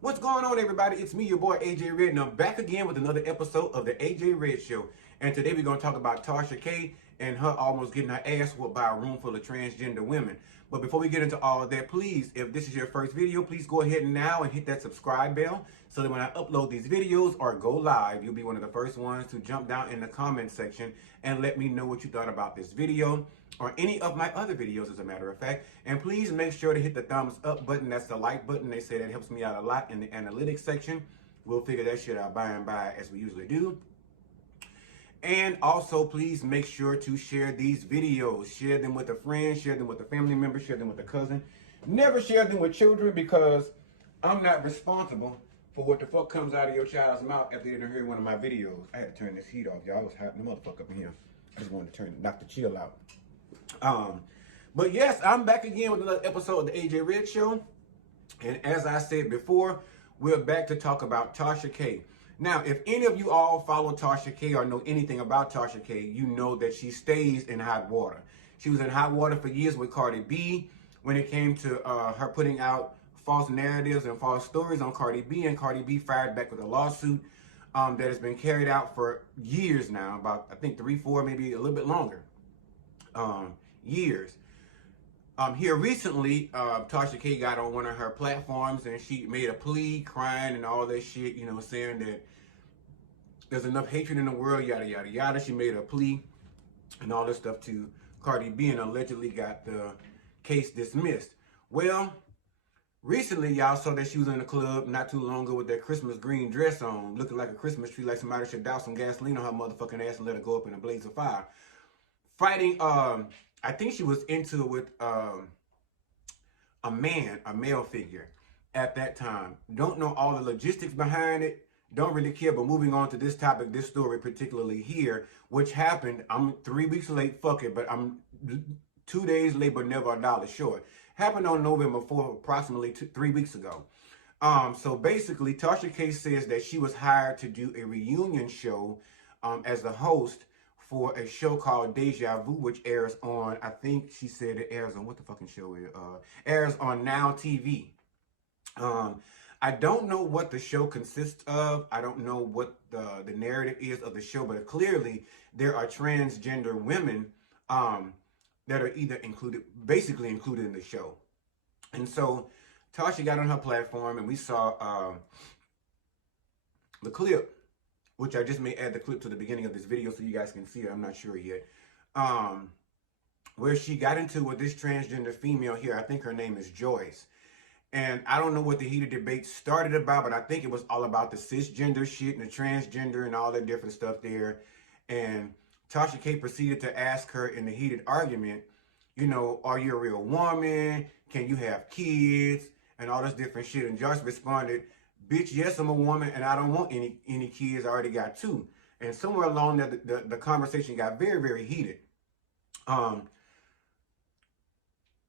What's going on, everybody? It's me, your boy AJ Red, and I'm back again with another episode of the AJ Red Show. And today we're going to talk about Tasha K and her almost getting her ass whooped by a room full of transgender women. But before we get into all of that, please, if this is your first video, please go ahead now and hit that subscribe bell so that when I upload these videos or go live, you'll be one of the first ones to jump down in the comment section and let me know what you thought about this video or any of my other videos, as a matter of fact. And please make sure to hit the thumbs up button. That's the like button. They say that helps me out a lot in the analytics section. We'll figure that shit out by and by, as we usually do. And also, please make sure to share these videos. Share them with a friend, share them with a family member, share them with a cousin. Never share them with children, because I'm not responsible for what the fuck comes out of your child's mouth after they didn't hear one of my videos. I had to turn this heat off, y'all. I was hot in the motherfucker up in here. I just wanted to knock the chill out. But yes, I'm back again with another episode of the AJ Red Show. And as I said before, we're back to talk about Tasha K. Now, if any of you all follow Tasha K or know anything about Tasha K, you know that she stays in hot water. She was in hot water for years with Cardi B when it came to her putting out false narratives and false stories on Cardi B, and Cardi B fired back with a lawsuit that has been carried out for years now, about I think 3, 4, maybe a little bit longer years. Here recently, Tasha K got on one of her platforms and she made a plea, crying and all that shit, you know, saying that there's enough hatred in the world, yada, yada, yada. She made a plea and all this stuff to Cardi B and allegedly got the case dismissed. Well, recently, y'all saw that she was in the club not too long ago with that Christmas green dress on, looking like a Christmas tree, like somebody should douse some gasoline on her motherfucking ass and let her go up in a blaze of fire. Fighting, I think she was into it with a male figure at that time. Don't know all the logistics behind it. Don't really care, but moving on to this topic, this story particularly here, which happened, I'm 3 weeks late, fuck it, but I'm 2 days late, but never a dollar short. Happened on November 4th, approximately 3 weeks ago. So basically, Tasha K says that she was hired to do a reunion show as the host for a show called Dejavu, which airs on, I think she said it airs on, what the fucking show is? Airs on nowtv. I don't know what the show consists of. I don't know what the narrative is of the show, but clearly there are transgender women that are either basically included in the show. And so Tasha got on her platform and we saw the clip, which I just may add the clip to the beginning of this video so you guys can see it. I'm not sure yet. Where she got into with this transgender female here. I think her name is Joyce. And I don't know what the heated debate started about, but I think it was all about the cisgender shit and the transgender and all that different stuff there. And Tasha K proceeded to ask her in the heated argument, you know, are you a real woman? Can you have kids? And all this different shit. And Joyce responded, bitch, yes, I'm a woman and I don't want any kids. I already got 2. And somewhere along there, the conversation got very, very heated.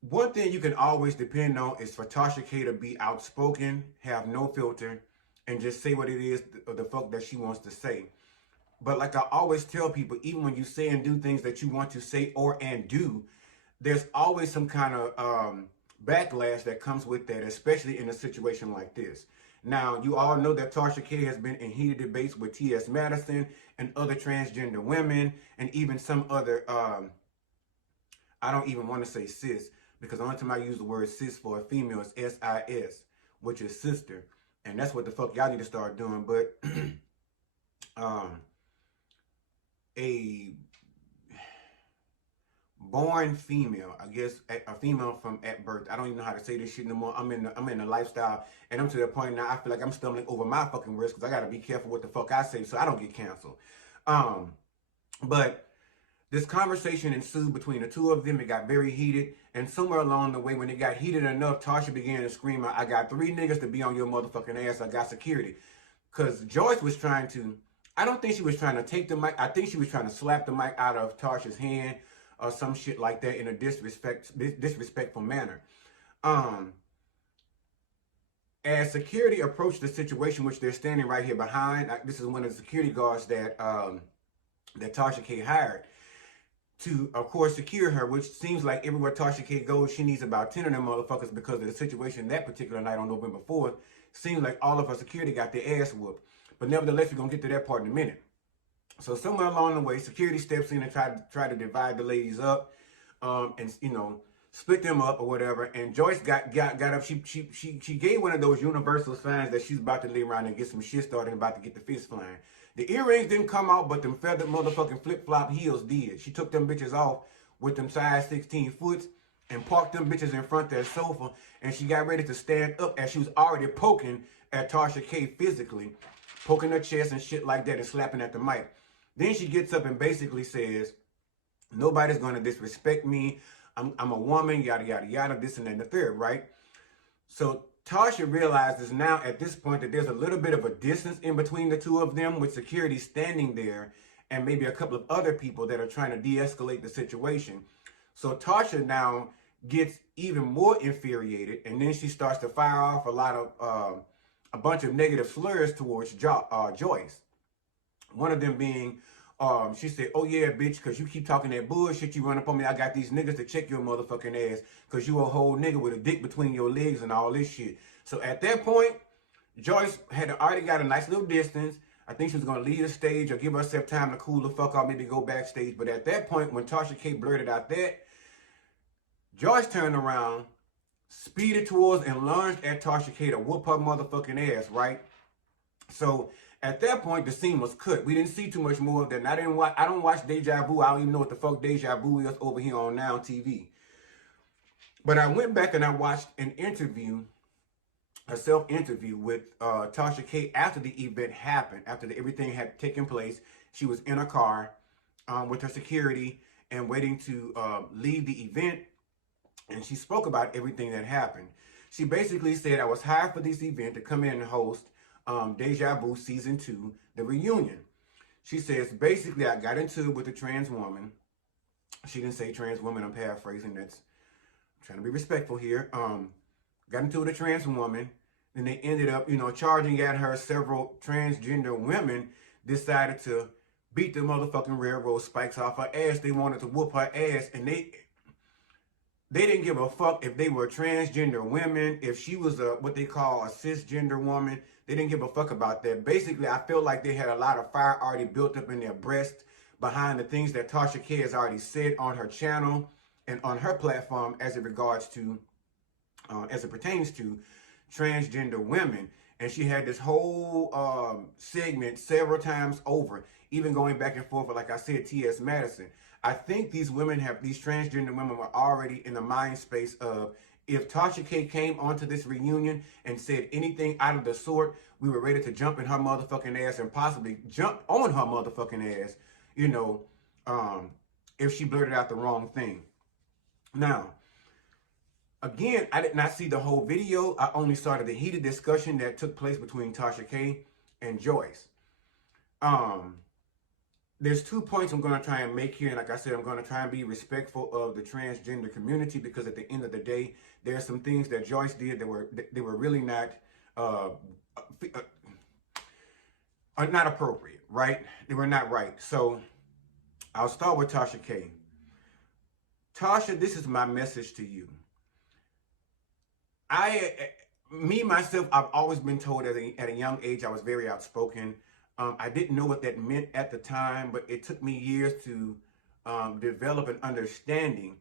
One thing you can always depend on is for Tasha K to be outspoken, have no filter, and just say what it is, the fuck that she wants to say. But like I always tell people, even when you say and do things that you want to say and do, there's always some kind of backlash that comes with that, especially in a situation like this. Now, you all know that Tasha K has been in heated debates with T.S. Madison and other transgender women, and even some other, I don't even want to say cis, because the only time I use the word cis for a female is S-I-S, which is sister. And that's what the fuck y'all need to start doing. But a born female, I guess, a female from at birth. I don't even know how to say this shit no more. I'm in the lifestyle, and I'm to the point now I feel like I'm stumbling over my fucking words because I gotta be careful what the fuck I say so I don't get canceled. But this conversation ensued between the two of them. It got very heated, and somewhere along the way, when it got heated enough, Tasha began to scream, I got 3 niggas to be on your motherfucking ass. I got security. Because Joyce was trying to, I don't think she was trying to take the mic. I think she was trying to slap the mic out of Tasha's hand or some shit like that in a disrespectful manner. As security approached the situation, which they're standing right here behind, this is one of the security guards that that Tasha K hired. to, of course, secure her, which seems like everywhere Tasha K goes, she needs about 10 of them motherfuckers because of the situation that particular night on November 4th. Seems like all of her security got their ass whooped. But nevertheless, we're going to get to that part in a minute. So somewhere along the way, security steps in and try to divide the ladies up, and split them up or whatever. And Joyce got up. She gave one of those universal signs that she's about to lay around and get some shit started and about to get the fist flying. The earrings didn't come out, but them feathered motherfucking flip-flop heels did. She took them bitches off with them size 16 foots and parked them bitches in front of that sofa, and she got ready to stand up as she was already poking at Tasha K physically, poking her chest and shit like that and slapping at the mic. Then she gets up and basically says, nobody's going to disrespect me. I'm a woman, yada, yada, yada, this and that and the third, right? So Tasha realizes now at this point that there's a little bit of a distance in between the two of them, with security standing there and maybe a couple of other people that are trying to de-escalate the situation. So Tasha now gets even more infuriated, and then she starts to fire off a bunch of negative slurs towards Joyce. One of them being, she said, oh yeah, bitch, because you keep talking that bullshit, you run up on me, I got these niggas to check your motherfucking ass because you a whole nigga with a dick between your legs and all this shit. So at that point, Joyce had already got a nice little distance. I think she was going to leave the stage or give herself time to cool the fuck off, maybe go backstage. But at that point, when Tasha K blurted out that, Joyce turned around, speeded towards and lunged at Tasha K to whoop her motherfucking ass, right? So at that point, the scene was cut. We didn't see too much more of that. And I don't watch Dejavu. I don't even know what the fuck Dejavu is over here on Now TV. But I went back and I watched an interview, a self-interview with Tasha K after the event happened, after everything had taken place. She was in a car with her security and waiting to leave the event. And she spoke about everything that happened. She basically said, I was hired for this event to come in and host Dejavu Season 2, the reunion. She says, basically, I got into it with a trans woman. She didn't say trans woman, I'm paraphrasing. I'm trying to be respectful here. Got into it with a trans woman. Then they ended up, charging at her. Several transgender women decided to beat the motherfucking railroad spikes off her ass. They wanted to whoop her ass, and they didn't give a fuck if they were transgender women, if she was what they call a cisgender woman. They didn't give a fuck about that. Basically, I feel like they had a lot of fire already built up in their breast behind the things that Tasha K has already said on her channel and on her platform as it pertains to transgender women. And she had this whole segment several times over, even going back and forth with, like I said, T.S. Madison. I think these transgender women were already in the mind space of, if Tasha K came onto this reunion and said anything out of the sort, we were ready to jump in her motherfucking ass and possibly jump on her motherfucking ass, if she blurted out the wrong thing. Now, again, I did not see the whole video. I only saw the heated discussion that took place between Tasha K and Joyce. There's 2 points I'm going to try and make here. And like I said, I'm going to try and be respectful of the transgender community, because at the end of the day, there are some things that Joyce did that were really not appropriate, right? They were not right. So I'll start with Tasha K. Tasha, this is my message to you. Myself, I've always been told at a young age I was very outspoken. I didn't know what that meant at the time, but it took me years to develop an understanding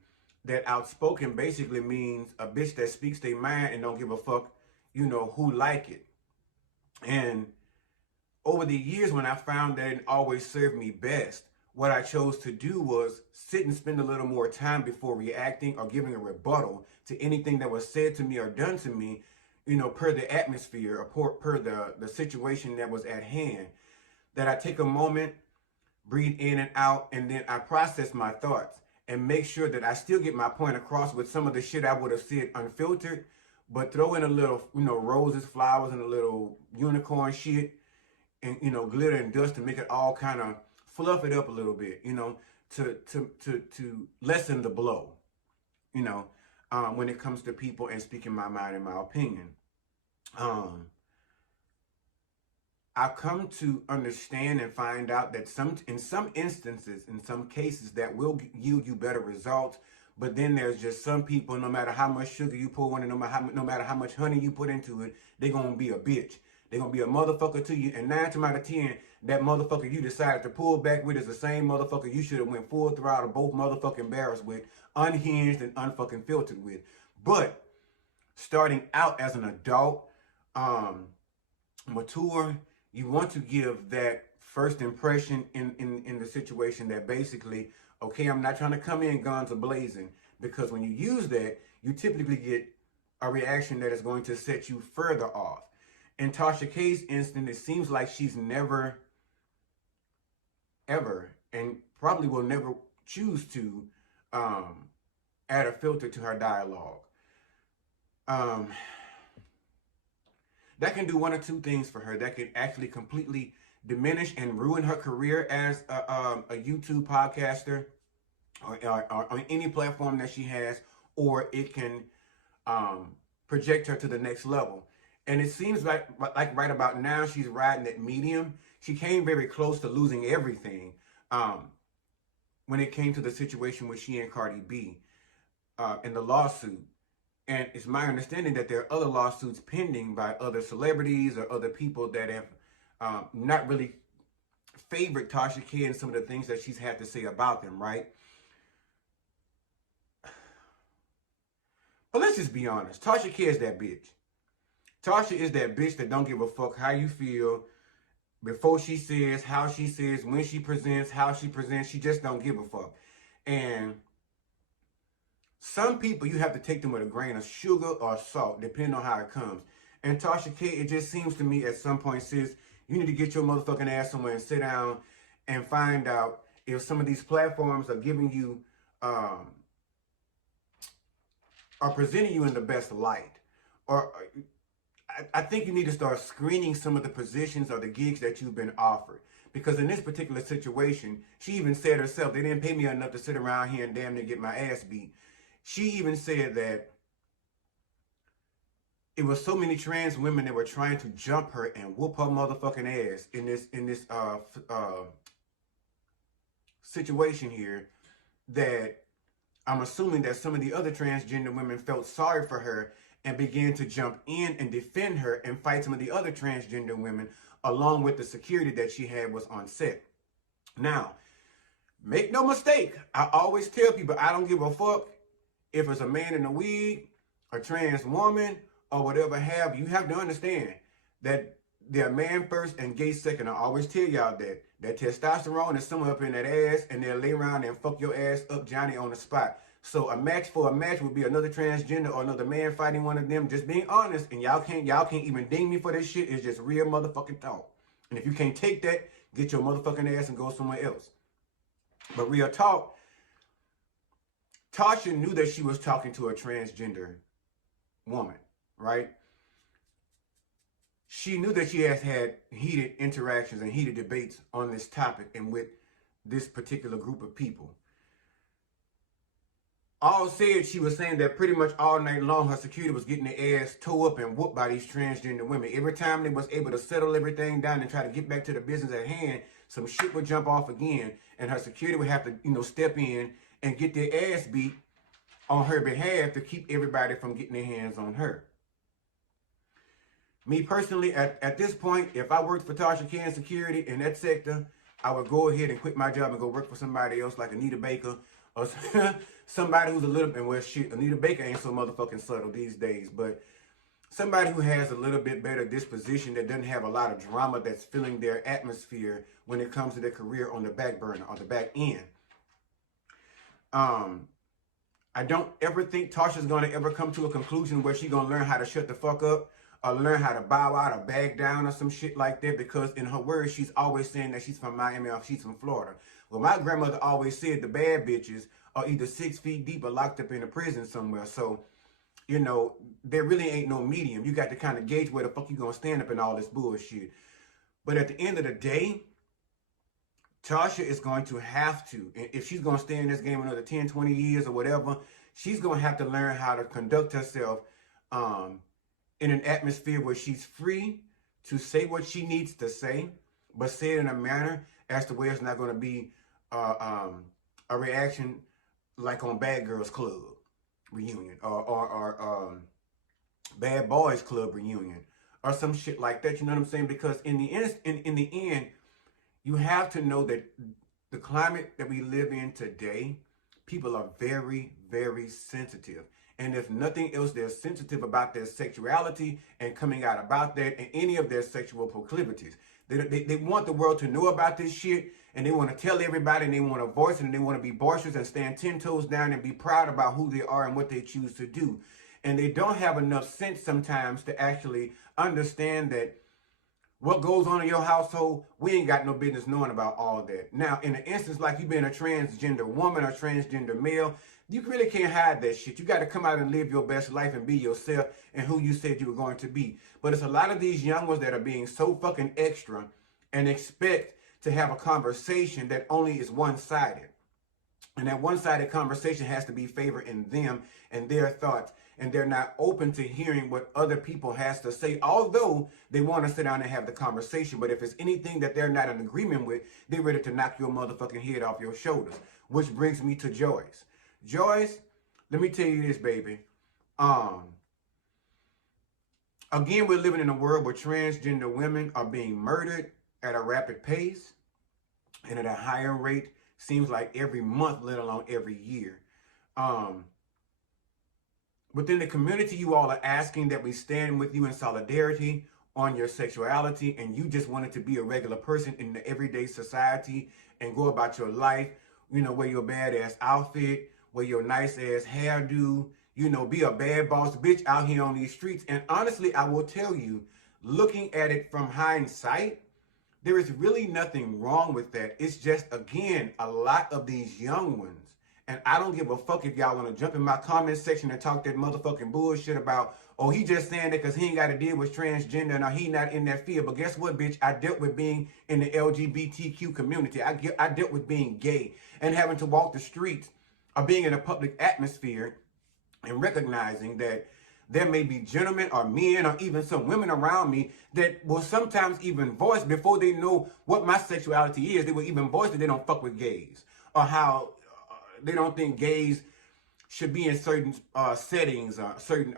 that outspoken basically means a bitch that speaks their mind and don't give a fuck, who like it. And over the years, when I found that it always served me best, what I chose to do was sit and spend a little more time before reacting or giving a rebuttal to anything that was said to me or done to me, per the atmosphere or per the situation that was at hand. That I take a moment, breathe in and out, and then I process my thoughts and make sure that I still get my point across with some of the shit I would have said unfiltered, but throw in a little, roses, flowers, and a little unicorn shit, and, glitter and dust to make it all kind of fluff it up a little bit, to lessen the blow, when it comes to people and speaking my mind and my opinion. I've come to understand and find out that in some instances, in some cases, that will yield you better results. But then there's just some people, no matter how much sugar you pour in it, no matter how much honey you put into it, they're going to be a bitch. They're going to be a motherfucker to you. And 9 times out of 10, that motherfucker you decided to pull back with is the same motherfucker you should have went full throttle both motherfucking barrels with, unhinged and unfucking filtered with. But starting out as an adult, mature, you want to give that first impression in the situation that basically, okay, I'm not trying to come in guns a-blazing, because when you use that, you typically get a reaction that is going to set you further off. In Tasha K's instance, it seems like she's never, ever, and probably will never choose to add a filter to her dialogue. That can do one or two things for her. That can actually completely diminish and ruin her career as a YouTube podcaster or on any platform that she has, or it can project her to the next level. And it seems like right about now, she's riding that medium. She came very close to losing everything when it came to the situation with she and Cardi B in the lawsuit. And it's my understanding that there are other lawsuits pending by other celebrities or other people that have not really favored Tasha K and some of the things that she's had to say about them, right? But let's just be honest. Tasha K is that bitch. Tasha is that bitch that don't give a fuck how you feel before she says, how she says, when she presents, how she presents. She just don't give a fuck. And some people, you have to take them with a grain of sugar or salt, depending on how it comes. And Tasha K, it just seems to me at some point, sis, you need to get your motherfucking ass somewhere and sit down and find out if some of these platforms are giving you, are presenting you in the best light. Or I think you need to start screening some of the positions or the gigs that you've been offered. Because in this particular situation, she even said herself, they didn't pay me enough to sit around here and damn near get my ass beat. She even said that it was so many trans women that were trying to jump her and whoop her motherfucking ass in this situation here, that I'm assuming that some of the other transgender women felt sorry for her and began to jump in and defend her and fight some of the other transgender women, along with the security that she had was on set. Now, make no mistake, I always tell people I don't give a fuck if it's a man in a wig, a trans woman, or whatever have you. Have to understand that they're man first and gay second. I always tell y'all that. That testosterone is somewhere up in that ass, and they'll lay around and fuck your ass up, Johnny, on the spot. So a match would be another transgender or another man fighting one of them. Just being honest, and y'all can't even ding me for this shit. It's just real motherfucking talk. And if you can't take that, get your motherfucking ass and go somewhere else. But real talk, Tasha knew that she was talking to a transgender woman, right? She knew that she has had heated interactions and heated debates on this topic and with this particular group of people. All said, she was saying that pretty much all night long, her security was getting their ass towed up and whooped by these transgender women. Every time they was able to settle everything down and try to get back to the business at hand, some shit would jump off again, and her security would have to, step in and get their ass beat on her behalf to keep everybody from getting their hands on her. Me personally, at this point, if I worked for Tasha K in security in that sector, I would go ahead and quit my job and go work for somebody else like Anita Baker or somebody who's a little bit, well, shit, Anita Baker ain't so motherfucking subtle these days, but somebody who has a little bit better disposition, that doesn't have a lot of drama that's filling their atmosphere when it comes to their career on the back burner or the back end. I don't ever think Tasha's going to ever come to a conclusion where she's going to learn how to shut the fuck up or learn how to bow out or bag down or some shit like that, because in her words, she's always saying that she's from Miami or she's from Florida. Well, my grandmother always said the bad bitches are either 6 feet deep or locked up in a prison somewhere. So, there really ain't no medium. You got to kind of gauge where the fuck you going to stand up in all this bullshit. But at the end of the day, Tasha is going to have to, if she's going to stay in this game another 10, 20 years or whatever, she's going to have to learn how to conduct herself in an atmosphere where she's free to say what she needs to say, but say it in a manner as to where it's not going to be a reaction like on Bad Girls Club reunion or Bad Boys Club reunion or some shit like that. You know what I'm saying? Because in the end, you have to know that the climate that we live in today, people are very, very sensitive. And if nothing else, they're sensitive about their sexuality and coming out about that and any of their sexual proclivities. They want the world to know about this shit, and they want to tell everybody, and they want to voice it, and they want to be boisterous and stand 10 toes down and be proud about who they are and what they choose to do. And they don't have enough sense sometimes to actually understand that what goes on in your household, we ain't got no business knowing about all that. Now, in an instance like you being a transgender woman or transgender male, you really can't hide that shit. You got to come out and live your best life and be yourself and who you said you were going to be. But it's a lot of these young ones that are being so fucking extra and expect to have a conversation that only is one-sided. And that one-sided conversation has to be favored in them and their thoughts. And they're not open to hearing what other people has to say, although they want to sit down and have the conversation. But if it's anything that they're not in agreement with, they're ready to knock your motherfucking head off your shoulders. Which brings me to Joyce. Joyce, let me tell you this, baby. Again, we're living in a world where transgender women are being murdered at a rapid pace and at a higher rate, seems like every month, let alone every year. Within the community, you all are asking that we stand with you in solidarity on your sexuality, and you just wanted to be a regular person in the everyday society and go about your life, you know, wear your badass outfit, wear your nice ass hairdo, you know, be a bad boss bitch out here on these streets. And honestly, I will tell you, looking at it from hindsight, there is really nothing wrong with that. It's just, again, a lot of these young ones. And I don't give a fuck if y'all want to jump in my comment section and talk that motherfucking bullshit about, oh, he just saying that because he ain't got to deal with transgender and he not in that field. But guess what, bitch? I dealt with being in the LGBTQ community. I dealt with being gay and having to walk the streets or being in a public atmosphere and recognizing that there may be gentlemen or men or even some women around me that will sometimes even voice before they know what my sexuality is. They will even voice that they don't fuck with gays or how they don't think gays should be in certain settings, certain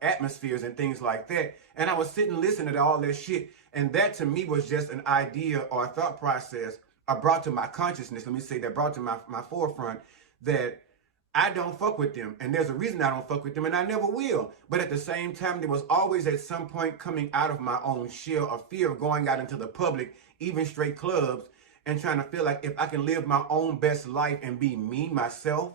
atmospheres and things like that. And I was sitting listening to all that shit. And that to me was just an idea or a thought process I brought to my consciousness. Let me say that brought to my forefront that I don't fuck with them. And there's a reason I don't fuck with them, and I never will. But at the same time, there was always at some point coming out of my own shell of fear of going out into the public, even straight clubs, and trying to feel like if I can live my own best life and be me, myself,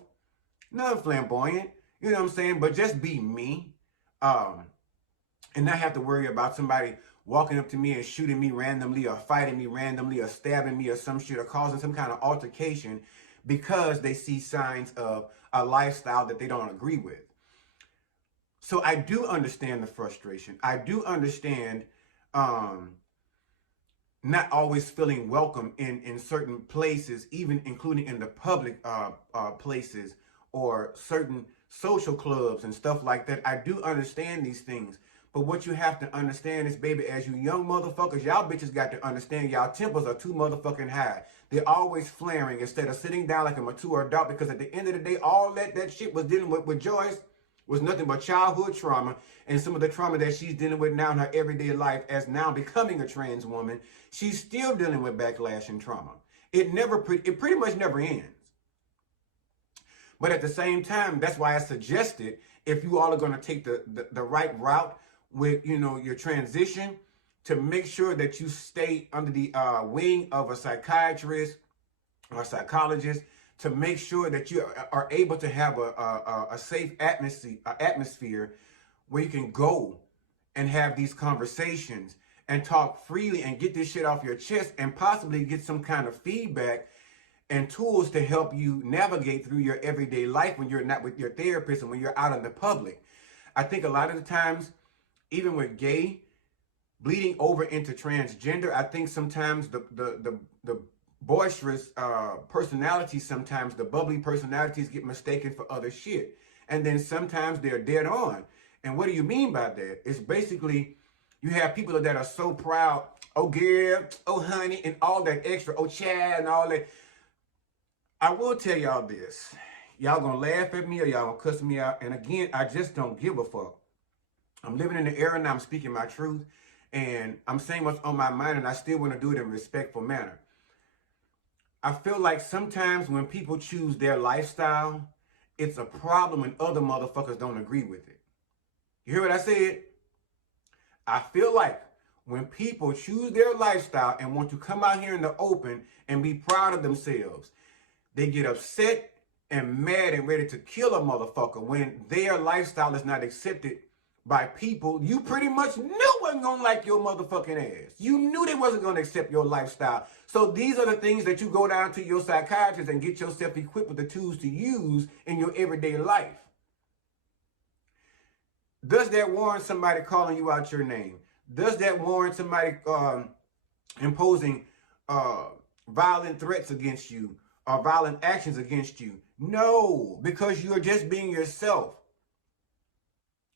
not flamboyant, you know what I'm saying, but just be me, and not have to worry about somebody walking up to me and shooting me randomly or fighting me randomly or stabbing me or some shit or causing some kind of altercation because they see signs of a lifestyle that they don't agree with. So I do understand the frustration. I do understand not always feeling welcome in certain places, even including in the public places or certain social clubs and stuff like that. I do understand these things. But what you have to understand is, baby, as you young motherfuckers, y'all bitches got to understand y'all tempers are too motherfucking high. They're always flaring instead of sitting down like a mature adult, because at the end of the day, all that shit was dealing with Joyce was nothing but childhood trauma, and some of the trauma that she's dealing with now in her everyday life as now becoming a trans woman. She's still dealing with backlash and trauma. It pretty much never ends. But at the same time, that's why I suggested, if you all are going to take the right route with, you know, your transition, to make sure that you stay under the wing of a psychiatrist or psychologist, to make sure that you are able to have a safe atmosphere where you can go and have these conversations and talk freely and get this shit off your chest and possibly get some kind of feedback and tools to help you navigate through your everyday life when you're not with your therapist and when you're out in the public. I think a lot of the times, even with gay bleeding over into transgender, I think sometimes the boisterous personalities, sometimes the bubbly personalities get mistaken for other shit. And then sometimes they're dead on. And what do you mean by that? It's basically, You have people that are so proud. Oh, girl, oh, honey, and all that extra, oh, child, and all that. I will tell y'all this. Y'all gonna laugh at me or y'all gonna cuss me out. And again, I just don't give a fuck. I'm living in the era and I'm speaking my truth. And I'm saying what's on my mind, and I still want to do it in a respectful manner. I feel like sometimes when people choose their lifestyle, it's a problem when other motherfuckers don't agree with it. You hear what I said? I feel like when people choose their lifestyle and want to come out here in the open and be proud of themselves, they get upset and mad and ready to kill a motherfucker when their lifestyle is not accepted by people you pretty much knew wasn't gonna like your motherfucking ass. You knew they wasn't gonna accept your lifestyle. So these are the things that you go down to your psychiatrist and get yourself equipped with the tools to use in your everyday life. Does that warrant somebody calling you out your name? Does that warrant somebody imposing violent threats against you or violent actions against you? No, because you're just being yourself.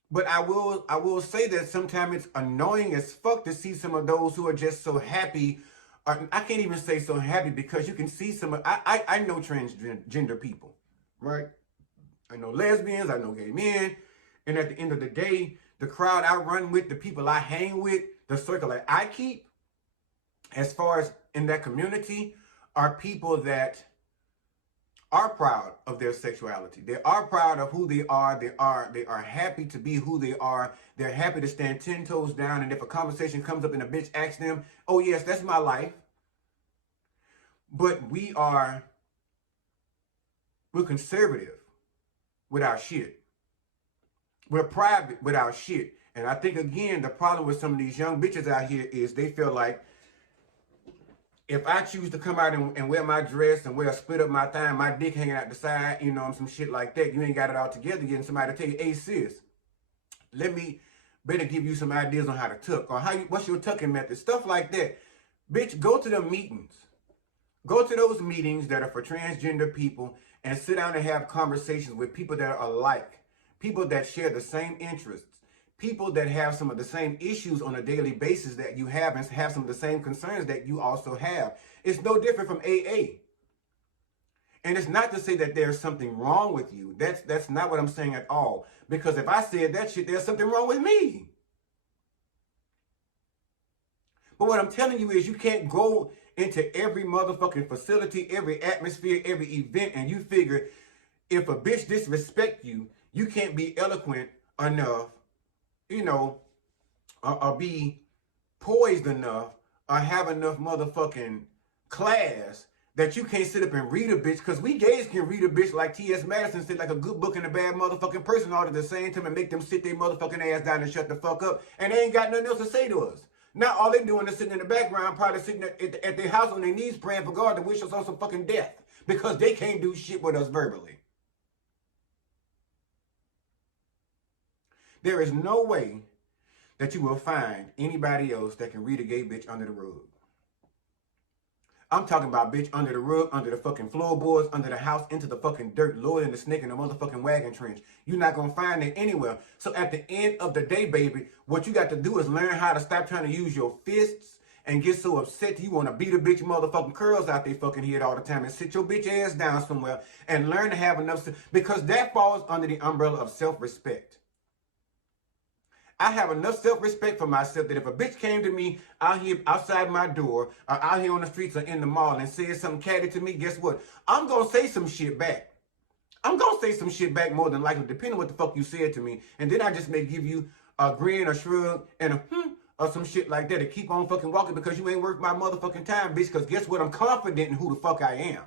But I will say that sometimes it's annoying as fuck to see some of those who are just so happy. I can't even say so happy because you can see some of, I know transgender people, right? I know lesbians, I know gay men. And at the end of the day, the crowd I run with, the people I hang with, the circle that I keep, as far as in that community, are people that are proud of their sexuality. They are proud of who they are. They are happy to be who they are. They're happy to stand 10 toes down. And if a conversation comes up and a bitch asks them, oh yes, that's my life. But we're conservative with our shit. We're private with our shit. And I think, again, the problem with some of these young bitches out here is they feel like, if I choose to come out and wear my dress and wear a split up my thigh, my dick hanging out the side, you know, some shit like that, you ain't got it all together yet, and somebody tell you, hey sis, let me better give you some ideas on how to tuck, or what's your tucking method, stuff like that. Bitch, go to the meetings. Go to those meetings that are for transgender people and sit down and have conversations with people that are alike, people that share the same interests, people that have some of the same issues on a daily basis that you have and have some of the same concerns that you also have. It's no different from AA. And it's not to say that there's something wrong with you. That's not what I'm saying at all. Because if I said that shit, there's something wrong with me. But what I'm telling you is you can't go into every motherfucking facility, every atmosphere, every event, and you figure if a bitch disrespect you, you can't be eloquent enough, you know, or be poised enough, or have enough motherfucking class that you can't sit up and read a bitch, because we gays can read a bitch like T.S. Madison said, like a good book and a bad motherfucking person all at the same time, and make them sit their motherfucking ass down and shut the fuck up, and they ain't got nothing else to say to us. Now all they doing is sitting in the background, probably sitting at their house on their knees praying for God to wish us on some fucking death, because they can't do shit with us verbally. There is no way that you will find anybody else that can read a gay bitch under the rug. I'm talking about bitch under the rug, under the fucking floorboards, under the house, into the fucking dirt, lower than the snake in the motherfucking wagon trench. You're not going to find it anywhere. So at the end of the day, baby, what you got to do is learn how to stop trying to use your fists and get so upset that you want to beat a bitch motherfucking curls out their fucking head all the time and sit your bitch ass down somewhere and learn to have enough, because that falls under the umbrella of self-respect. I have enough self-respect for myself that if a bitch came to me out here outside my door or out here on the streets or in the mall and said something catty to me, guess what? I'm going to say some shit back. I'm going to say some shit back more than likely, depending on what the fuck you said to me. And then I just may give you a grin, a shrug, and a or some shit like that to keep on fucking walking, because you ain't worth my motherfucking time, bitch, because guess what? I'm confident in who the fuck I am.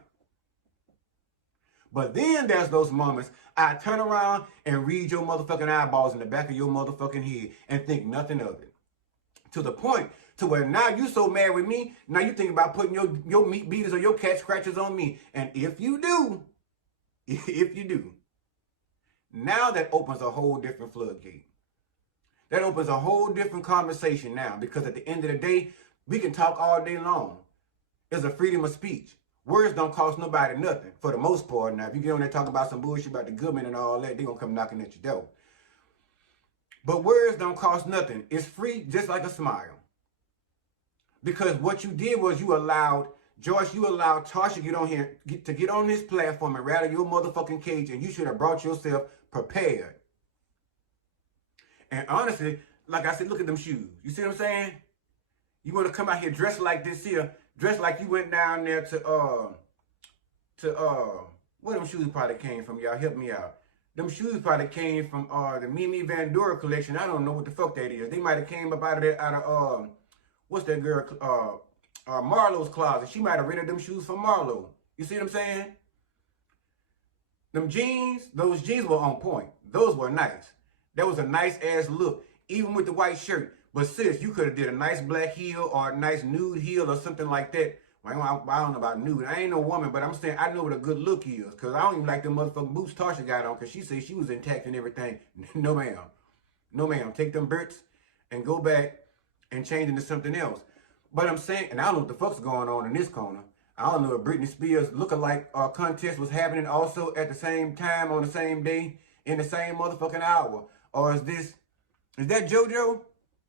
But then there's those moments I turn around and read your motherfucking eyeballs in the back of your motherfucking head and think nothing of it. To the point to where now you so mad with me, now you think about putting your meat beaters or your cat scratchers on me. And if you do, now that opens a whole different floodgate. That opens a whole different conversation now, because at the end of the day, we can talk all day long. There's a freedom of speech. Words don't cost nobody nothing, for the most part. Now, if you get on there talking about some bullshit about the government and all that, they're going to come knocking at your door. But words don't cost nothing. It's free, just like a smile. Because what you did was you allowed Tasha to get on this platform and rattle your motherfucking cage, and you should have brought yourself prepared. And honestly, like I said, look at them shoes. You see what I'm saying? You want to come out here dressed like this here, dressed like you went down there to where them shoes probably came from, y'all help me out. Them shoes probably came from the Mimi Van Dora collection. I don't know what the fuck that is. They might have came up out of what's that girl Marlo's closet. She might have rented them shoes from Marlo. You see what I'm saying? Them jeans, those jeans were on point. Those were nice. That was a nice ass look, even with the white shirt. But sis, you could have did a nice black heel or a nice nude heel or something like that. I don't know about nude. I ain't no woman, but I'm saying I know what a good look is. Because I don't even like the motherfucking boots Tasha got on, because she said she was intact and everything. No, ma'am. No, ma'am. Take them Berts and go back and change into something else. But I'm saying, and I don't know what the fuck's going on in this corner. I don't know if Britney Spears lookalike contest was happening also at the same time on the same day in the same motherfucking hour. Or is that JoJo?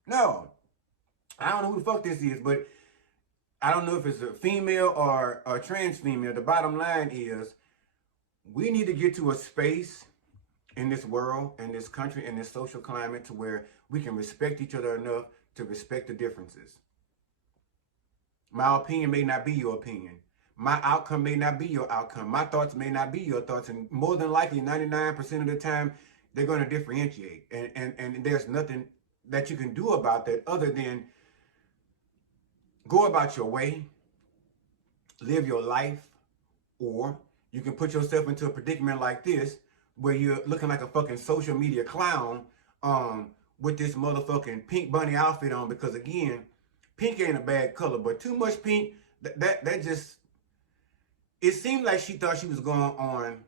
No. I don't know who the fuck this is, but I don't know if it's a female or a trans female. The bottom line is we need to get to a space in this world, in this country, in this social climate to where we can respect each other enough to respect the differences. My opinion may not be your opinion. My outcome may not be your outcome. My thoughts may not be your thoughts. And more than likely, 99% of the time, they're going to differentiate. And there's nothing that you can do about that other than go about your way, live your life, or you can put yourself into a predicament like this where you're looking like a fucking social media clown with this motherfucking pink bunny outfit on, because again, pink ain't a bad color, but too much pink, that just, it seemed like she thought she was going on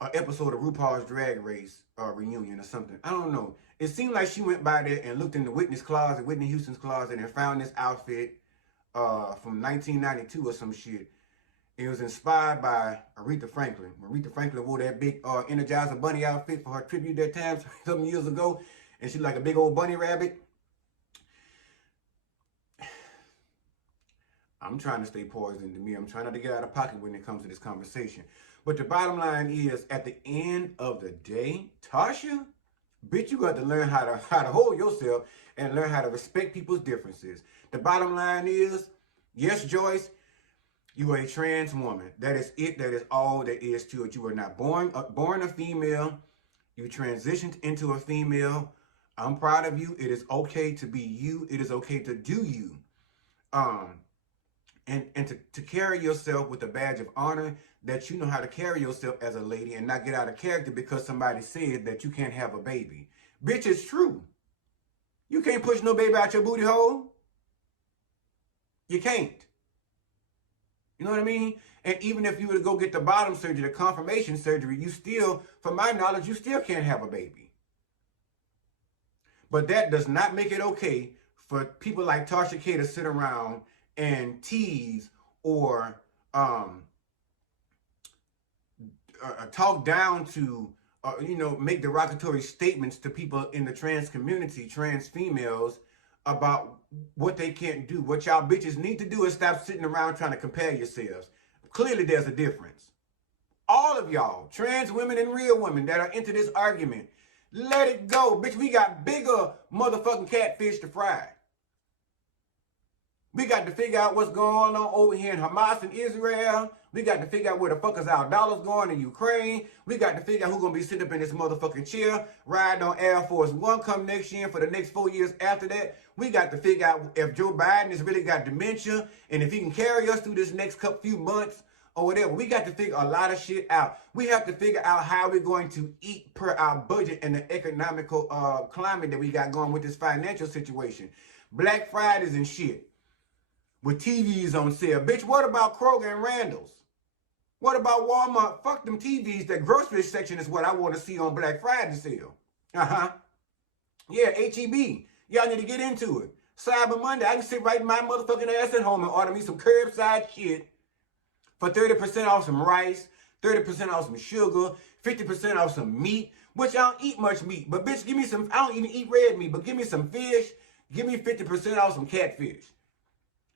an episode of RuPaul's Drag Race reunion or something. I don't know. It seemed like she went by there and looked in the Whitney Houston's closet, and found this outfit from 1992 or some shit. It was inspired by Aretha Franklin. Aretha Franklin wore that big Energizer bunny outfit for her tribute that time some years ago, and she like a big old bunny rabbit. I'm trying to stay poised into me. I'm trying not to get out of pocket when it comes to this conversation. But the bottom line is, at the end of the day, Tasha, bitch, you got to learn how to hold yourself and learn how to respect people's differences. The bottom line is, yes, Joyce, you are a trans woman. That is it. That is all there is to it. You were not born a female. You transitioned into a female. I'm proud of you. It is okay to be you. It is okay to do you. And to carry yourself with a badge of honor, that you know how to carry yourself as a lady and not get out of character because somebody said that you can't have a baby. Bitch, it's true. You can't push no baby out your booty hole. You can't. You know what I mean? And even if you were to go get the bottom surgery, the confirmation surgery, you still, from my knowledge, you still can't have a baby. But that does not make it okay for people like Tasha K to sit around and tease or talk down to, make derogatory statements to people in the trans community, trans females, about what they can't do. What y'all bitches need to do is stop sitting around trying to compare yourselves. Clearly there's a difference. All of y'all, trans women and real women that are into this argument, let it go. Bitch, we got bigger motherfucking catfish to fry. We got to figure out what's going on over here in Hamas and Israel. We got to figure out where the fuck is our dollars going in Ukraine. We got to figure out who's going to be sitting up in this motherfucking chair, riding on Air Force One come next year for the next 4 years after that. We got to figure out if Joe Biden has really got dementia and if he can carry us through this next few months or whatever. We got to figure a lot of shit out. We have to figure out how we're going to eat per our budget and the economical climate that we got going with this financial situation. Black Fridays and shit. With TVs on sale. Bitch, what about Kroger and Randall's? What about Walmart? Fuck them TVs. That grocery section is what I want to see on Black Friday sale. Yeah, HEB. Y'all need to get into it. Cyber Monday, I can sit right my motherfucking ass at home and order me some curbside shit for 30% off some rice, 30% off some sugar, 50% off some meat. which I don't eat much meat. But bitch, give me some, I don't even eat red meat, but give me some fish. Give me 50% off some catfish.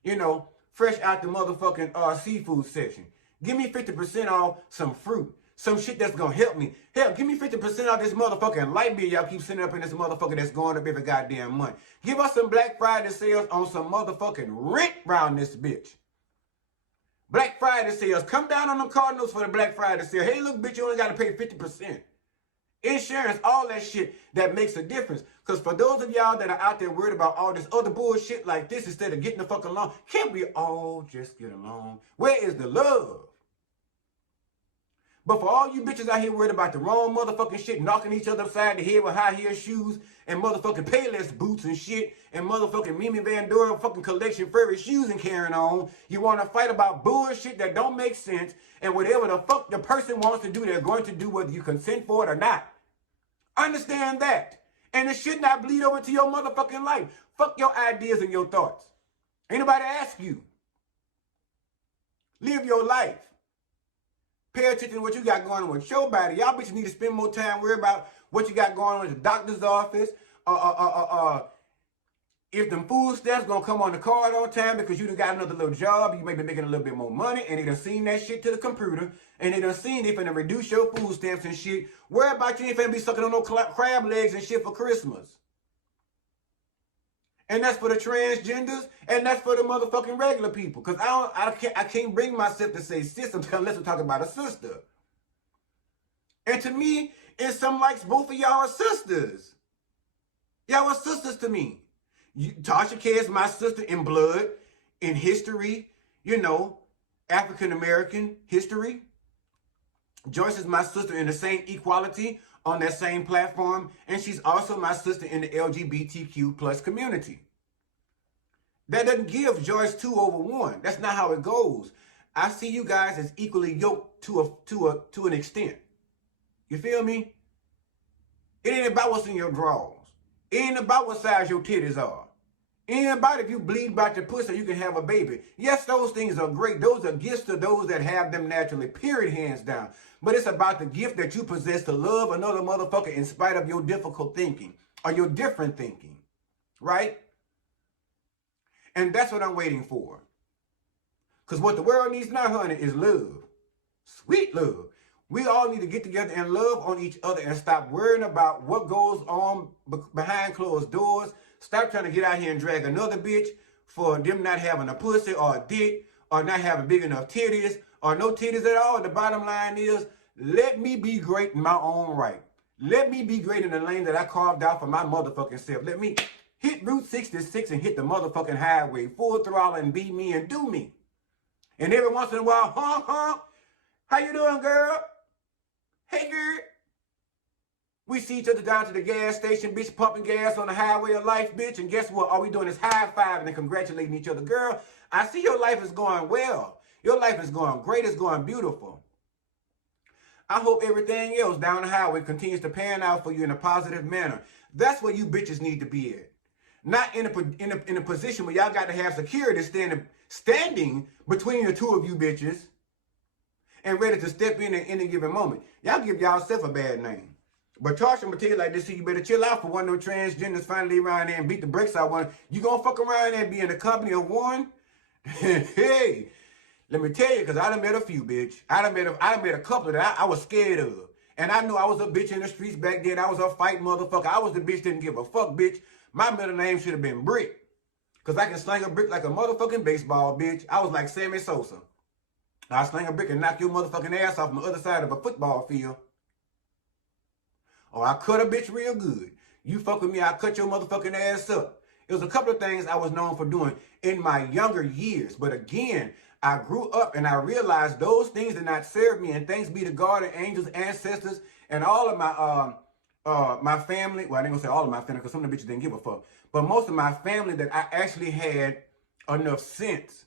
You know, fresh out the motherfucking seafood section. Give me 50% off some fruit. Some shit that's gonna help me. Hell, give me 50% off this motherfucking light bill y'all keep sending up in this motherfucker that's going up every goddamn month. Give us some Black Friday sales on some motherfucking rent around this bitch. Black Friday sales. Come down on them Cardinals for the Black Friday sale. Hey, look, bitch, you only gotta pay 50%. Insurance, all that shit that makes a difference. Because for those of y'all that are out there worried about all this other bullshit like this instead of getting the fuck along, can't we all just get along? Where is the love? But for all you bitches out here worried about the wrong motherfucking shit, knocking each other upside the head with high heel shoes and motherfucking Payless boots and shit and motherfucking Mimi Van Doren fucking collection furry shoes and carrying on, you want to fight about bullshit that don't make sense, and whatever the fuck the person wants to do, they're going to do whether you consent for it or not. Understand that. And it should not bleed over to your motherfucking life. Fuck your ideas and your thoughts. Ain't nobody ask you. Live your life. Pay attention to what you got going on with your body. Y'all bitches need to spend more time worrying about what you got going on in the doctor's office. If them food stamps gonna come on the card on time because you done got another little job, you may be making a little bit more money, and they done seen that shit to the computer, and they done seen they finna reduce your food stamps and shit. Worry about you ain't finna be sucking on no crab legs and shit for Christmas. And that's for the transgenders, and that's for the motherfucking regular people. Because I can't bring myself to say sister unless I'm talking about a sister. And to me, it's some likes both of y'all are sisters. Y'all are sisters to me. Tasha K is my sister in blood, in history, you know, African-American history. Joyce is my sister in the same equality on that same platform, and she's also my sister in the LGBTQ plus community. That doesn't give Joyce 2 over 1. That's not how it goes. I see you guys as equally yoked to an extent. You feel me? It ain't about what's in your drawers. It ain't about what size your titties are. It ain't about if you bleed about your pussy, you can have a baby. Yes, those things are great. Those are gifts to those that have them naturally, period, hands down. But it's about the gift that you possess to love another motherfucker in spite of your difficult thinking or your different thinking, right? And that's what I'm waiting for. Because what the world needs now, honey, is love. Sweet love. We all need to get together and love on each other and stop worrying about what goes on behind closed doors. Stop trying to get out here and drag another bitch for them not having a pussy or a dick or not having big enough titties or no titties at all. The bottom line is, let me be great in my own right. Let me be great in the lane that I carved out for my motherfucking self. Let me hit Route 66 and hit the motherfucking highway, full throttle, and be me and do me. And every once in a while, how you doing, girl? Hey, girl. We see each other down to the gas station, bitch, pumping gas on the highway of life, bitch. And guess what? All we doing is high-fiving and congratulating each other. Girl, I see your life is going well. Your life is going great. It's going beautiful. I hope everything else down the highway continues to pan out for you in a positive manner. That's where you bitches need to be at. Not in a position where y'all got to have security standing between the two of you bitches and ready to step in at any given moment. Y'all give y'allself a bad name. But Tasha, I'm going to tell you like this, so you better chill out for one of them transgenders finally around there and beat the brakes out one. You going to fuck around there and be in the company of one? Hey, let me tell you, because I done met a few, bitch. I done met a couple that I was scared of. And I knew I was a bitch in the streets back then. I was a fight motherfucker. I was the bitch didn't give a fuck, bitch. My middle name should have been Brick. Because I can sling a brick like a motherfucking baseball, bitch. I was like Sammy Sosa. I sling a brick and knock your motherfucking ass off on the other side of a football field. Or I cut a bitch real good. You fuck with me, I cut your motherfucking ass up. It was a couple of things I was known for doing in my younger years. But again, I grew up and I realized those things did not serve me. And thanks be to God and angels, ancestors, and all of my family. Well, I ain't gonna say all of my family because some of the bitches didn't give a fuck. But most of my family that I actually had enough sense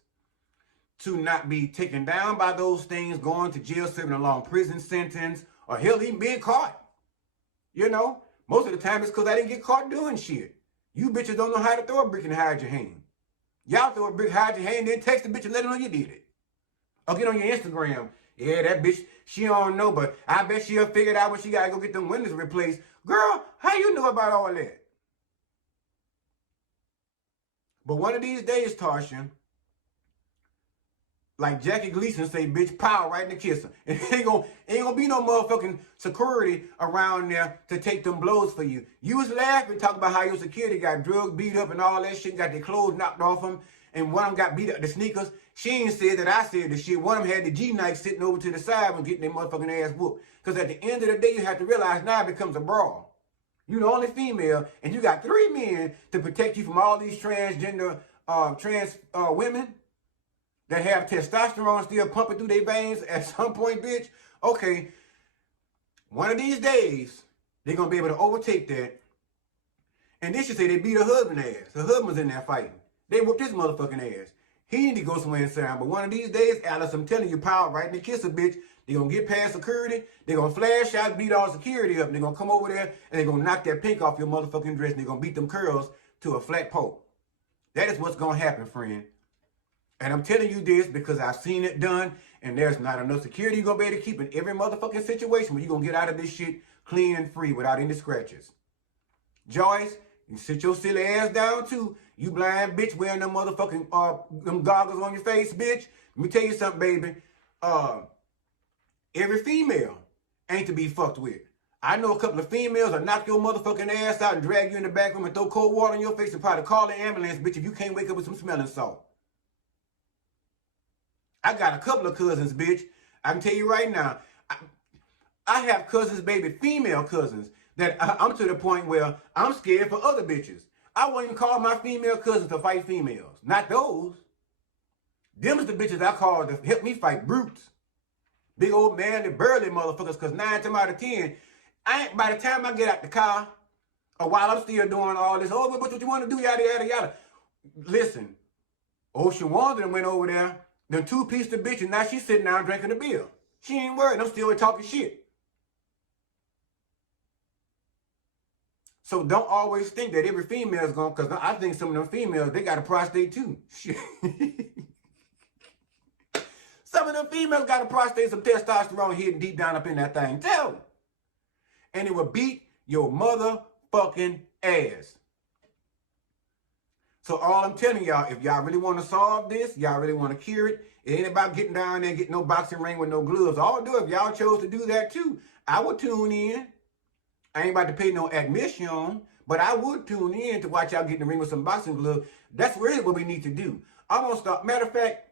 to not be taken down by those things, going to jail, serving a long prison sentence, or hell, even being caught. You know, most of the time it's because I didn't get caught doing shit. You bitches don't know how to throw a brick and hide your hand. Y'all throw a brick, hide your hand, then text the bitch and let her know you did it. Or get on your Instagram Yeah, that bitch, she don't know, but I bet she'll figure it out when she gotta go get them windows replaced. Girl, how you know about all that? But one of these days, Tasha, like Jackie Gleason say, bitch, power right in the kisser. And ain't gonna be no motherfucking security around there to take them blows for you. You was laughing, talking about how your security got drugged, beat up, and all that shit, got their clothes knocked off them, and one of them got beat up, the sneakers. She ain't said that I said the shit. One of them had the G-Knife sitting over to the side when getting their motherfucking ass whooped. Because at the end of the day, you have to realize now it becomes a brawl. You the only female, and you got 3 men to protect you from all these transgender, trans women that have testosterone still pumping through their veins at some point, bitch. Okay, one of these days, they're going to be able to overtake that. And this should say they beat her husband's ass. Her husband was in there fighting. They whooped his motherfucking ass. He need to go somewhere and sit down. But one of these days, Alice, I'm telling you, power right in the kisser, bitch. They're going to get past security. They're going to flash out, beat all security up. And they're going to come over there and they're going to knock that pink off your motherfucking dress. And they're going to beat them curls to a flat pole. That is what's going to happen, friend. And I'm telling you this because I've seen it done, and there's not enough security you're going to be able to keep in every motherfucking situation where you're going to get out of this shit clean and free without any scratches. Joyce, you sit your silly ass down too. You blind bitch wearing them motherfucking them goggles on your face, bitch. Let me tell you something, baby. Every female ain't to be fucked with. I know a couple of females that knock your motherfucking ass out and drag you in the back room and throw cold water on your face and probably call the ambulance, bitch, if you can't wake up with some smelling salt. I got a couple of cousins, bitch. I can tell you right now, I have cousins, baby, female cousins, that I'm to the point where I'm scared for other bitches. I won't even call my female cousins to fight females. Not those. Them is the bitches I call to help me fight brutes. Big old man and burly motherfuckers, because 9 times out of 10, by the time I get out the car, or while I'm still doing all this, oh, what you want to do, yada, yada, yada. Listen, Ocean Wanda went over there, them 2-piece the bitch, and now she's sitting down drinking a beer. She ain't worried. I'm still talking shit. So don't always think that every female is going, because I think some of them females, they got a prostate too. Shit. Some of them females got a prostate, some testosterone hidden deep down up in that thing. Tell them. And it will beat your motherfucking ass. So all I'm telling y'all, if y'all really want to solve this, y'all really want to cure it, it ain't about getting down there and getting no boxing ring with no gloves. All I'll do, if y'all chose to do that too, I would tune in. I ain't about to pay no admission, but I would tune in to watch y'all get in the ring with some boxing gloves. That's really what we need to do. I'm going to start, matter of fact,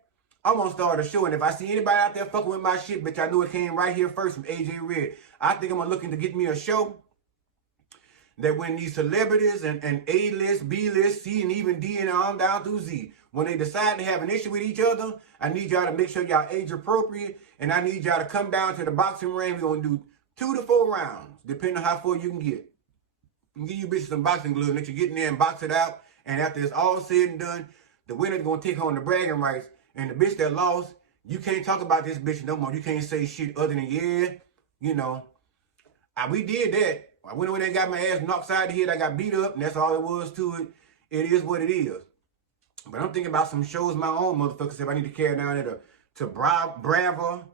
I'm going to start a show, and if I see anybody out there fucking with my shit, bitch, I know it came right here first from AJ Red. I think I'm going to look into get me a show that when these celebrities and A-list, B-list, C, and even D, and on down through Z, when they decide to have an issue with each other, I need y'all to make sure y'all age appropriate, and I need y'all to come down to the boxing ring. We're going to do 2 to 4 rounds, depending on how far you can get. I'm give you bitches some boxing gloves, let you get in there and box it out, and after it's all said and done, the winner's going to take home the bragging rights, and the bitch that lost, you can't talk about this bitch no more. You can't say shit other than, yeah, you know, we did that. I went over there and got my ass knocked side the head. I got beat up, and that's all it was to it. It is what it is. But I'm thinking about some shows my own, motherfuckers, if I need to carry down there to Bravo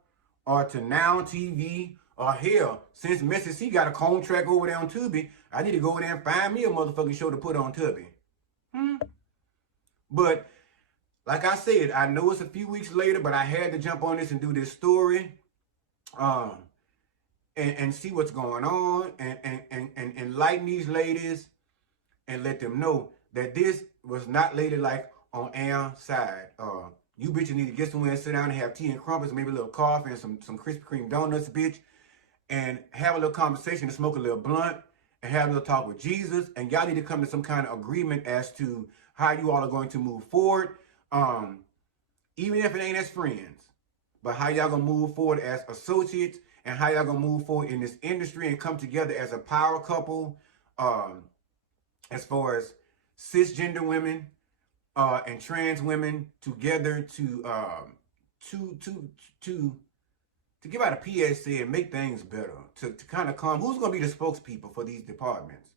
or to Now TV or hell, since Messy C got a contract over there on Tubi, I need to go over there and find me a motherfucking show to put on Tubi. But like I said, I know it's a few weeks later, but I had to jump on this and do this story. And see what's going on and enlighten these ladies and let them know that this was not ladylike on our side. You bitches need to get somewhere and sit down and have tea and crumpets, maybe a little coffee and some Krispy Kreme donuts, bitch, and have a little conversation and smoke a little blunt and have a little talk with Jesus. And y'all need to come to some kind of agreement as to how you all are going to move forward, even if it ain't as friends, but how y'all gonna move forward as associates, and how y'all gonna move forward in this industry and come together as a power couple, as far as cisgender women and trans women together to give out a PSA and make things better, to kind of come. Who's gonna be the spokespeople for these departments,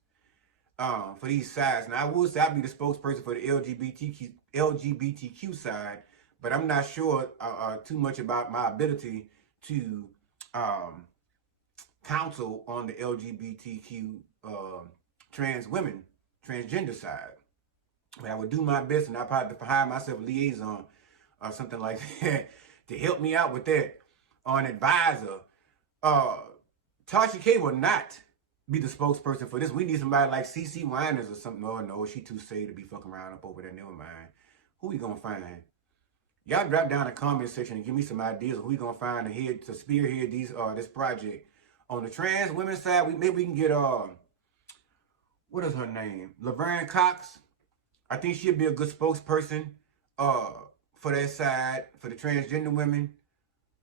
for these sides? Now I would say I'd be the spokesperson for the LGBTQ side, but I'm not sure too much about my ability to counsel on the LGBTQ trans women, transgender side. But I would do my best, and I probably hire myself a liaison or something like that to help me out with that, or an advisor. Tasha K will not be the spokesperson for this. We need somebody like CC Winers or something. Oh no, she too safe to be fucking around up over there. Never mind. Who we gonna find? Y'all drop down in the comment section and give me some ideas of who we gonna find to spearhead this project. On the trans women's side, maybe we can get what is her name? Laverne Cox. I think she'd be a good spokesperson for that side, for the transgender women.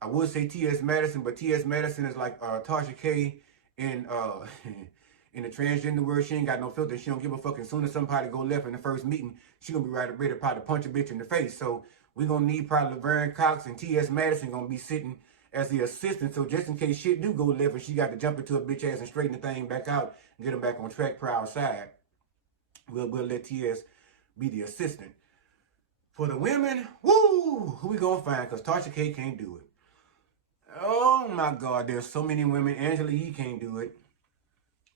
I would say T.S. Madison, but T.S. Madison is like Tasha K in in the transgender world. She ain't got no filter. She don't give a fuck. As soon as somebody go left in the first meeting, she gonna be ready to probably punch a bitch in the face. So we gonna need probably Laverne Cox, and T.S. Madison gonna be sitting as the assistant. So just in case shit do go left and she got to jump into a bitch ass and straighten the thing back out and get her back on track per our side, we'll let T.S. be the assistant. For the women, woo, who we gonna find? Because Tasha K can't do it. Oh my God, there's so many women. Angela Yee can't do it.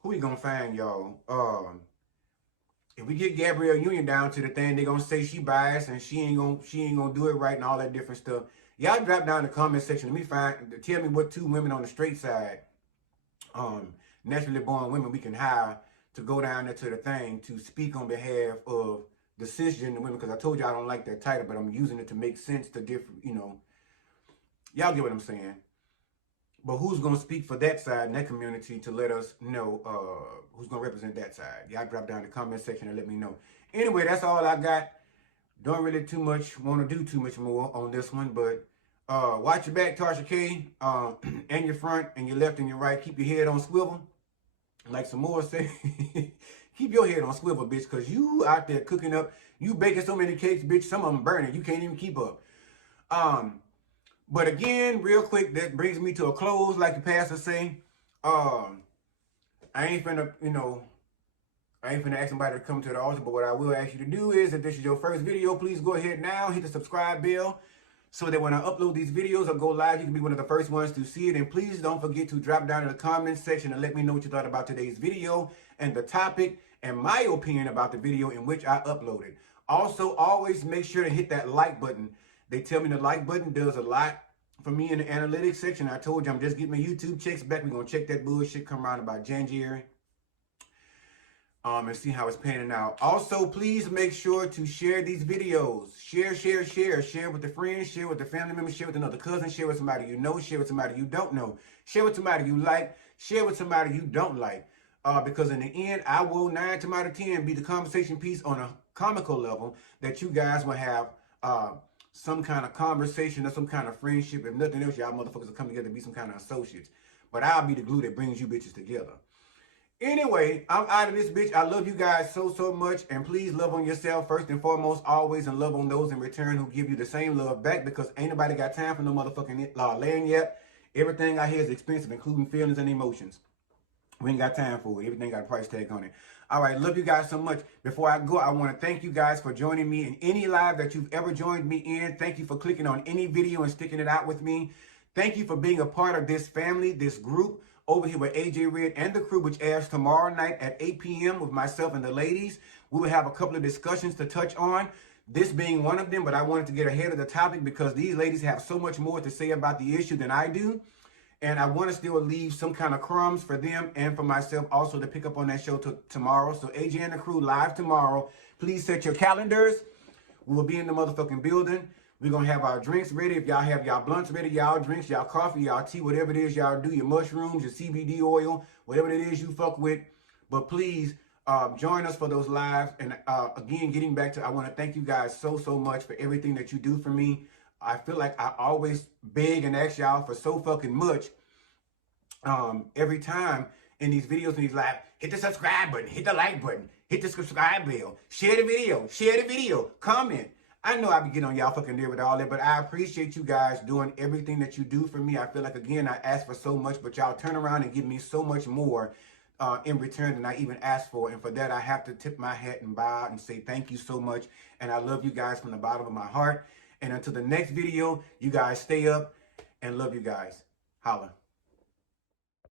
Who we gonna find, y'all? If we get Gabrielle Union down to the thing, they gonna say she biased and she ain't gonna do it right and all that different stuff. Y'all drop down in the comment section. Let me tell me what 2 women on the straight side, naturally born women, we can hire to go down there to the thing to speak on behalf of the cisgender women. Because I told you I don't like that title, but I'm using it to make sense to different, y'all get what I'm saying. But who's going to speak for that side and that community to let us know who's going to represent that side? Y'all drop down in the comment section and let me know. Anyway, that's all I got. Don't really want to do too much more on this one. But watch your back, Tasha K, and your front and your left and your right. Keep your head on swivel. Like some more say, keep your head on swivel, bitch, because you out there cooking up. You baking so many cakes, bitch, some of them burning. You can't even keep up. But again, real quick, that brings me to a close, like the pastor say. I ain't finna ask somebody to come to the altar, but what I will ask you to do is, if this is your first video, please go ahead now, hit the subscribe bell, so that when I upload these videos or go live, you can be one of the first ones to see it. And please don't forget to drop down in the comments section and let me know what you thought about today's video and the topic and my opinion about the video in which I uploaded. Also, always make sure to hit that like button. They tell me the like button does a lot for me in the analytics section. I told you I'm just getting my YouTube checks back. We're going to check that bullshit come around about January. And see how it's panning out. Also, please make sure to share these videos. Share. Share with the friends, share with the family members, share with another cousin, share with somebody you know, share with somebody you don't know. Share with somebody you like, share with somebody you don't like. Because in the end, I will 9 times out of 10 be the conversation piece on a comical level that you guys will have some kind of conversation or some kind of friendship. If nothing else, y'all motherfuckers will come together and be some kind of associates. But I'll be the glue that brings you bitches together. Anyway, I'm out of this bitch. I love you guys so much. And please love on yourself first and foremost, always, and love on those in return who give you the same love back, because ain't nobody got time for no motherfucking land yet. Everything out here is expensive, including feelings and emotions. We ain't got time for it. Everything got a price tag on it. All right, love you guys so much. Before I go, I want to thank you guys for joining me in any live that you've ever joined me in. Thank you for clicking on any video and sticking it out with me. Thank you for being a part of this family, this group over here with AJ Red and the crew, which airs tomorrow night at 8 p.m. with myself and the ladies. We will have a couple of discussions to touch on, this being one of them, but I wanted to get ahead of the topic because these ladies have so much more to say about the issue than I do. And I want to still leave some kind of crumbs for them and for myself also to pick up on that show tomorrow. So AJ and the crew live tomorrow. Please set your calendars. We will be in the motherfucking building. We're going to have our drinks ready. If y'all have y'all blunts ready, y'all drinks, y'all coffee, y'all tea, whatever it is y'all do, your mushrooms, your CBD oil, whatever it is you fuck with. But please join us for those lives. And again, getting back to, I want to thank you guys so much for everything that you do for me. I feel like I always beg and ask y'all for so fucking much every time in these videos and these live. Hit the subscribe button, hit the like button, hit the subscribe bell, share the video, comment. I know I be getting on y'all fucking there with all that, but I appreciate you guys doing everything that you do for me. I feel like, again, I ask for so much, but y'all turn around and give me so much more in return than I even asked for. And for that, I have to tip my hat and bow and say thank you so much. And I love you guys from the bottom of my heart. And until the next video, you guys stay up and love you guys. Holla.